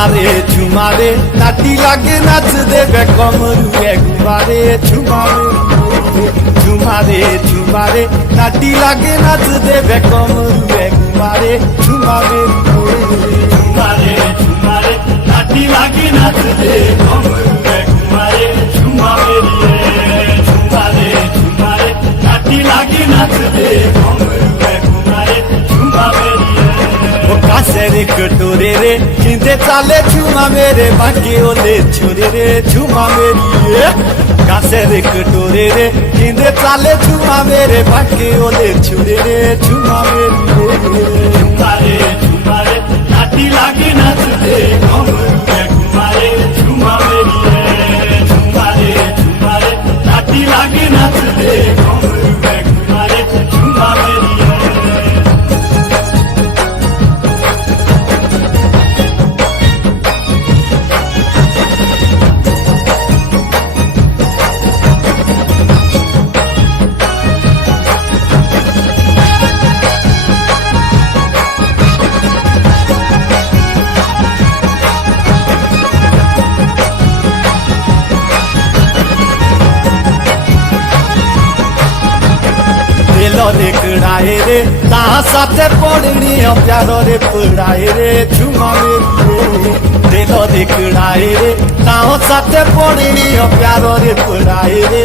ঝুমারে নাটি লাগে নাচ দেবে কমরু একবারে ঝুমারে নাটি লাগে নাচ দেবে কমরু একবারে ঝুমারে নাটি লাগে নাচ দে কমরু একবারে ঝুমারে নাটি লাগে নাচ দে কমরু একবারে ঝুমারে কাছের কটোরে রে কিনতে চালে ঝুমা মেরে বাকি ওলে ছুরে রে ঝুমা মেরিয়ে কাছের কটোরে রে কিনতে চালে ঝুমা মেরে বাকি ওলে ছুরে রে ঝুমা মেরিয়ে ঝুমারে নাটি লাগে নাচ দে কমরু একবারে ঝুমা মেরিয়ে ঝুমারে নাটি লাগে নাচ দে কমরু একবারে ঝুমা মেরিয়ে रे कड़ाए रे ता साथे पड़नी प्यारो रे पड़ाए रे झुमा मेरी दिलो रे कड़ाए रे ता साथे पड़नी प्यारो रे पड़ाए रे